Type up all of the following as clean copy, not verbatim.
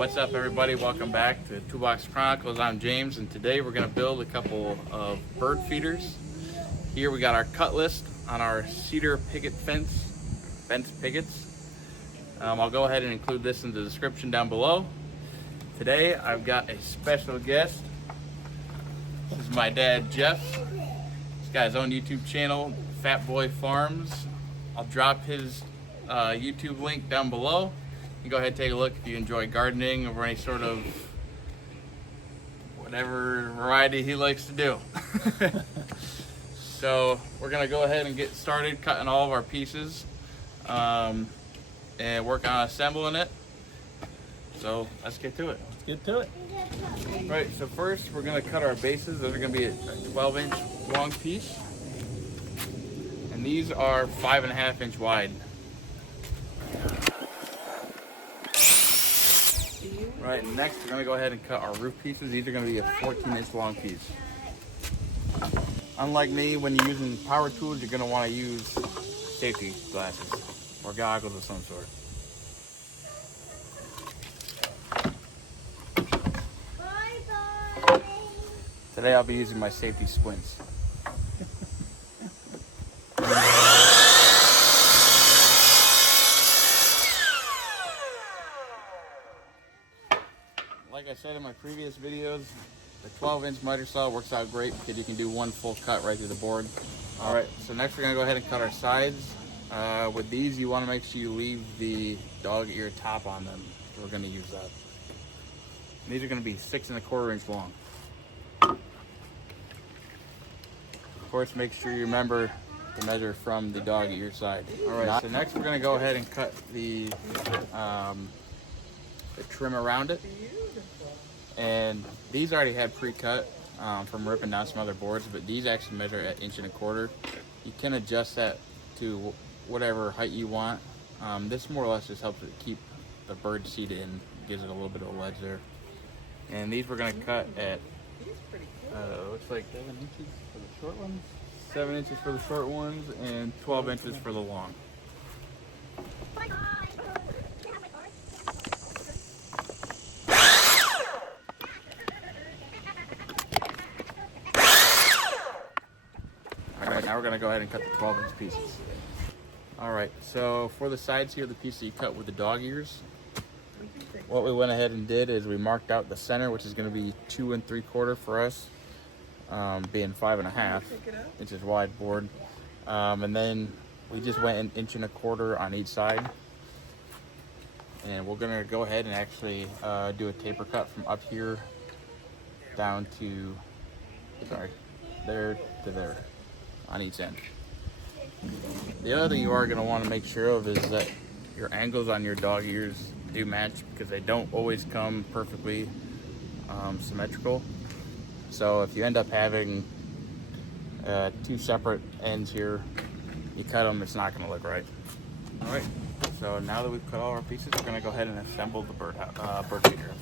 What's up, everybody? Welcome back to Toolbox Chronicles. I'm James, and today we're going to build a couple of bird feeders. Here we got our cut list on our cedar picket fence pickets. I'll go ahead and include this in the description down below. Today I've got a special guest. This is my dad, Jeff. He's got his own YouTube channel, Fat Boy Farms. I'll drop his YouTube link down below. You go ahead and take a look if you enjoy gardening or any sort of whatever variety he likes to do. So we're gonna go ahead and get started cutting all of our pieces and work on assembling it. So let's get to it. Let's get to it. Right, so first we're gonna cut our bases. Those are gonna be a 12-inch long piece. And these are 5.5-inch wide. Right, next we're going to go ahead and cut our roof pieces. These are going to be a 14-inch long piece. Unlike me, when you're using power tools, you're going to want to use safety glasses or goggles of some sort. Bye-bye. Today I'll be using my safety squints. Like I said in my previous videos, the 12-inch miter saw works out great because you can do one full cut right through the board. Alright, so next we're going to go ahead and cut our sides. With these, you want to make sure you leave the dog ear top on them. We're going to use that. And these are going to be 6.25-inch long. Of course, make sure you remember to measure from the dog ear side. Alright, so next we're going to go ahead and cut the trim around it. And these already had pre-cut from ripping down some other boards, but these actually measure at 1.25 inches. You can adjust that to whatever height you want. This more or less just helps it keep the bird seat in, gives it a little bit of a ledge there. And these we're going to cut at looks like 7 inches for the short ones, 7 inches for the short ones, and 12 inches for the long. Now we're going to go ahead and cut the 12-inch pieces. Alright, so for the sides here, the piece that you cut with the dog ears, what we went ahead and did is we marked out the center, which is going to be 2 3/4 for us, being 5.5 inches wide board. And then we just went an 1.25 inches on each side. And we're going to go ahead and actually do a taper cut from up here down to, there to there on each end. The other thing you are going to want to make sure of is that your angles on your dog ears do match, because they don't always come perfectly symmetrical. So if you end up having two separate ends here, you cut them, it's not going to look right. Alright, so now that we've cut all our pieces, we're going to go ahead and assemble the bird feeder.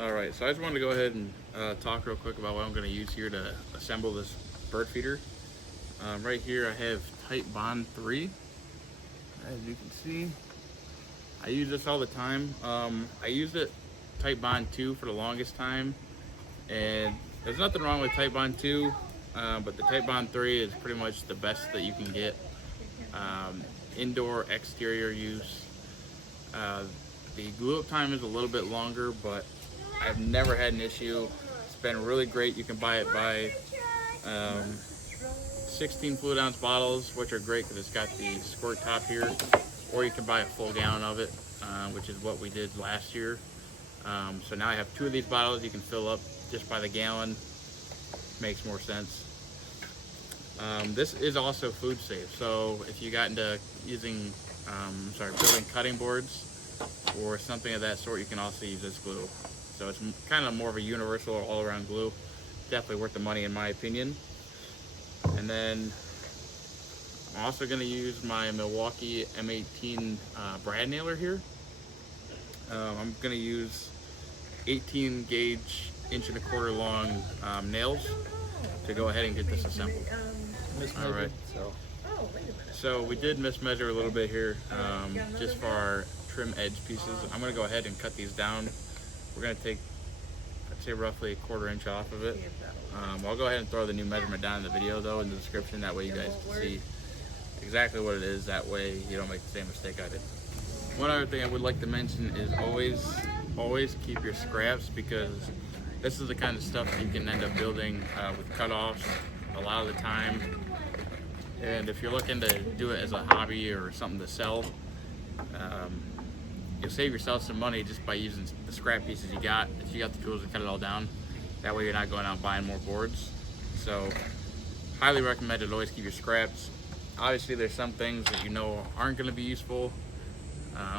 Alright, so I just wanted to go ahead and talk real quick about what I'm going to use here to assemble this bird feeder. Right here I have Tight Bond 3. As you can see, I use this all the time. I used it Tight Bond 2 for the longest time, and there's nothing wrong with Tight Bond 2, but the Tight Bond 3 is pretty much the best that you can get. Indoor, exterior use. The glue up time is a little bit longer, but I've never had an issue. It's been really great. You can buy it by 16 fluid ounce bottles, which are great because it's got the squirt top here, or you can buy a full gallon of it, which is what we did last year. So now I have 2 of these bottles. You can fill up just by the gallon. Makes more sense. This is also food safe, so if you got into using building cutting boards or something of that sort, you can also use this glue. So it's kind of more of a universal or all-around glue. Definitely worth the money in my opinion. And then I'm also going to use my Milwaukee M18 brad nailer here. I'm going to use 18 gauge 1.25 inch long nails to go ahead and get this assembled. All right. So we did mismeasure a little bit here, just for our trim edge pieces. I'm going to go ahead and cut these down. We're going to take, I'd say, roughly a 1/4 inch off of it. I'll go ahead and throw the new measurement down in the video though in the description. That way you guys can see exactly what it is. That way you don't make the same mistake I did. One other thing I would like to mention is always keep your scraps, because this is the kind of stuff you can end up building with cutoffs a lot of the time. And if you're looking to do it as a hobby or something to sell, you'll save yourself some money just by using the scrap pieces you got. If you got the tools to cut it all down, that way you're not going out buying more boards. So highly recommended, always keep your scraps. Obviously there's some things that you know aren't going to be useful.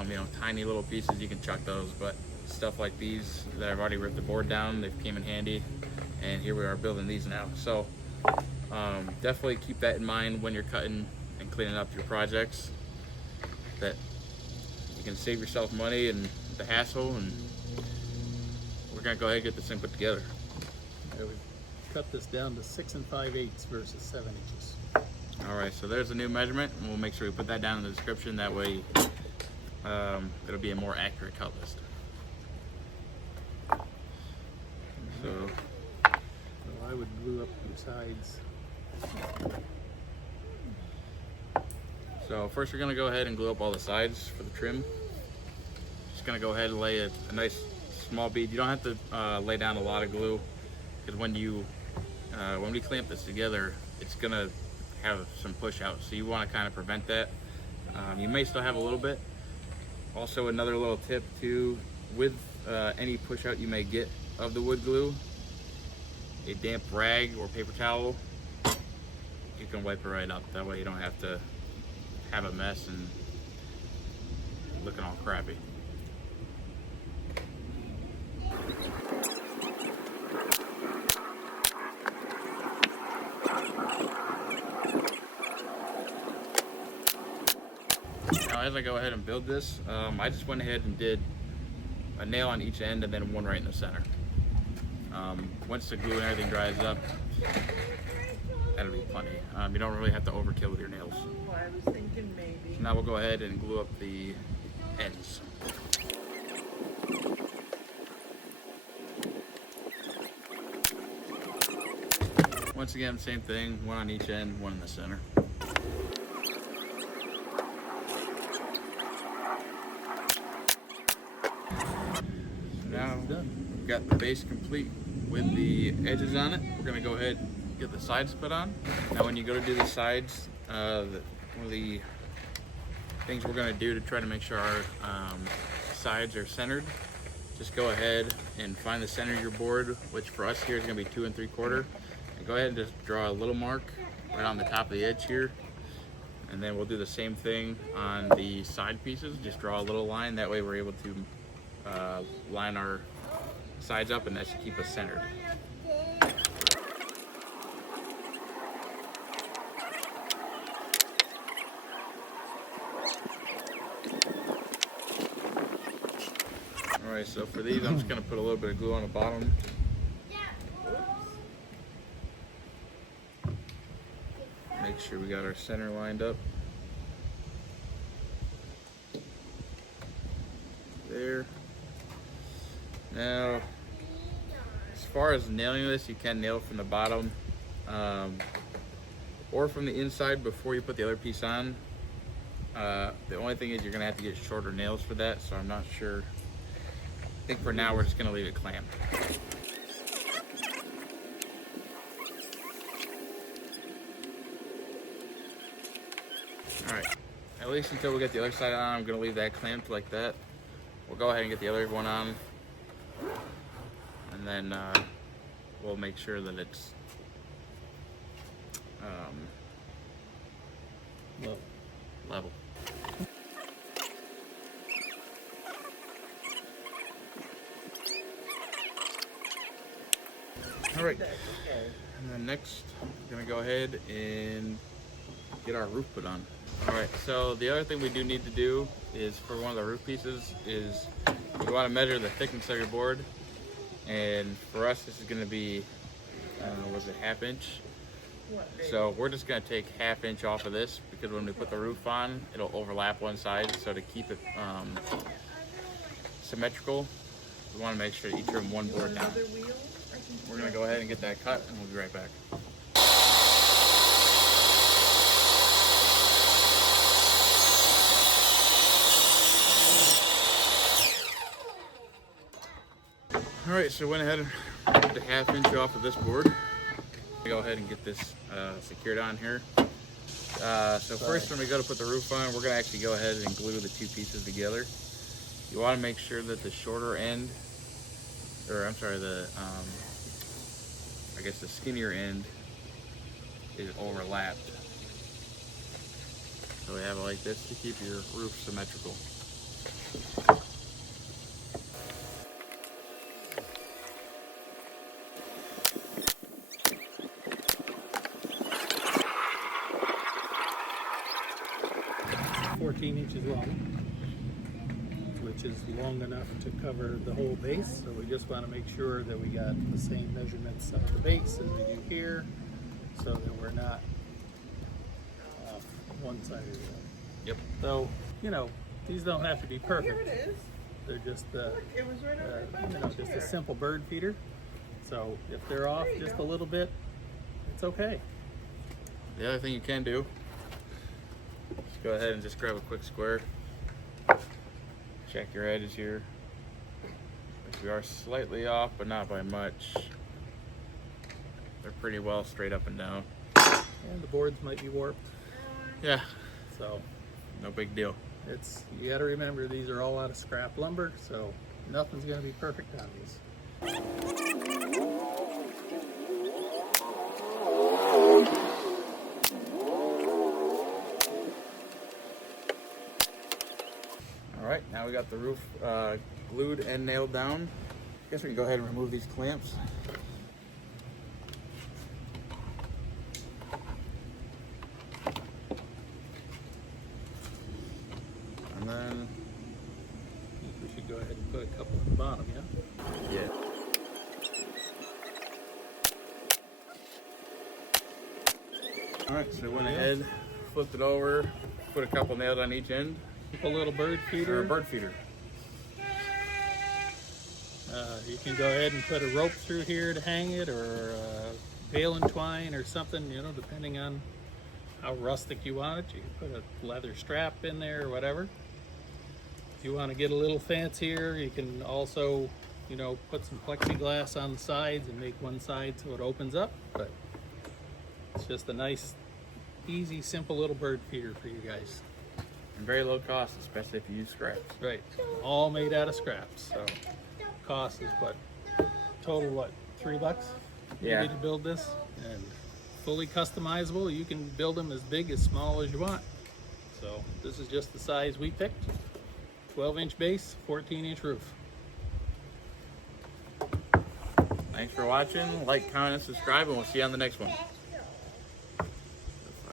You know, tiny little pieces, you can chuck those, but stuff like these that I've already ripped the board down, they've came in handy, and here we are building these now. So definitely keep that in mind when you're cutting and cleaning up your projects, that you can save yourself money and the hassle. And we're gonna go ahead and get this thing put together. Yeah, we cut this down to 6 5/8 versus 7 inches. All right, so there's the new measurement, and we'll make sure we put that down in the description. That way it'll be a more accurate cut list. So I would glue up the sides. So first we're going to go ahead and glue up all the sides for the trim. Just going to go ahead and lay a nice small bead. You don't have to lay down a lot of glue, because when we clamp this together, it's going to have some push out. So you want to kind of prevent that. You may still have a little bit. Also, another little tip too, with any push out you may get of the wood glue, a damp rag or paper towel, you can wipe it right up. That way you don't have to have a mess and looking all crappy. Now as I go ahead and build this, I just went ahead and did a nail on each end and then one right in the center. Once the glue and everything dries up, that'll be plenty. You don't really have to overkill with your nails. Oh, I was thinking maybe. So now we'll go ahead and glue up the ends. Once again, same thing, one on each end, one in the center. Now we've got the base complete with the edges on it. We're gonna go ahead and get the sides put on. Now when you go to do the sides, one of the things we're gonna do to try to make sure our sides are centered, just go ahead and find the center of your board, which for us here is gonna be 2 3/4. And go ahead and just draw a little mark right on the top of the edge here. And then we'll do the same thing on the side pieces. Just draw a little line. That way we're able to line our sides up, and that should keep us centered. Alright, so for these I'm just going to put a little bit of glue on the bottom. Make sure we got our center lined up. There. Now, as far as nailing this, you can nail from the bottom or from the inside before you put the other piece on. The only thing is you're going to have to get shorter nails for that, so I'm not sure. I think for now we're just going to leave it clamped. Alright, at least until we get the other side on, I'm going to leave that clamped like that. We'll go ahead and get the other one on, and then we'll make sure that it's level. Alright, and then next we're going to go ahead and get our roof put on. Alright, so the other thing we do need to do is, for one of the roof pieces, is you want to measure the thickness of your board. And for us, this is going to be, was it 1/2 inch? So we're just going to take 1/2 inch off of this, because when we put the roof on, it'll overlap one side. So to keep it symmetrical, we want to make sure that you trim one board down. We're going to go ahead and get that cut, and we'll be right back. All right, so went ahead and ripped the 1/2 inch off of this board. Go ahead and get this secured on here. So first, when we go to put the roof on, we're going to actually go ahead and glue the 2 pieces together. You want to make sure that the shorter end, or I'm sorry, I guess the skinnier end is overlapped. So we have it like this to keep your roof symmetrical. It's 14 inches long, which is long enough to cover the whole base. So we just want to make sure that we got the same measurements on the base as we do here, so that we're not off one side or the other. Yep. So, you know, these don't have to be Here perfect. it is. They're just Look, it was right over by the just a chair. simple bird feeder. So if they're off There you just go. a little bit, it's okay. The other thing you can do, just go ahead and just grab a quick square. Check your edges here. If you are slightly off, but not by much, they're pretty well straight up and down. And the boards might be warped. Yeah, So no big deal. you got to remember, these are all out of scrap lumber, so nothing's going to be perfect on these. All right, now we got the roof glued and nailed down. I guess we can go ahead and remove these clamps. And then, I think we should go ahead and put a couple at the bottom, yeah? yeah. All right, so we went ahead, flipped it over, put a couple nails on each end. Keep a little bird Or feeder. a bird feeder. You can go ahead and put a rope through here to hang it, or bale and twine or something, you know, depending on how rustic you want it. You can put a leather strap in there or whatever. If you want to get a little fancier, you can also, you know, put some plexiglass on the sides and make one side so it opens up. But it's just a nice, easy, simple little bird feeder for you guys. And very low cost, especially if you use scraps. Right, all made out of scraps. So cost is what, total what, $3 Yeah. maybe to build this, and fully customizable. You can build them as big as small as you want. So this is just the size we picked. 12-inch base, 14-inch roof. Thanks for watching. Like, comment, and subscribe, and we'll see you on the next one.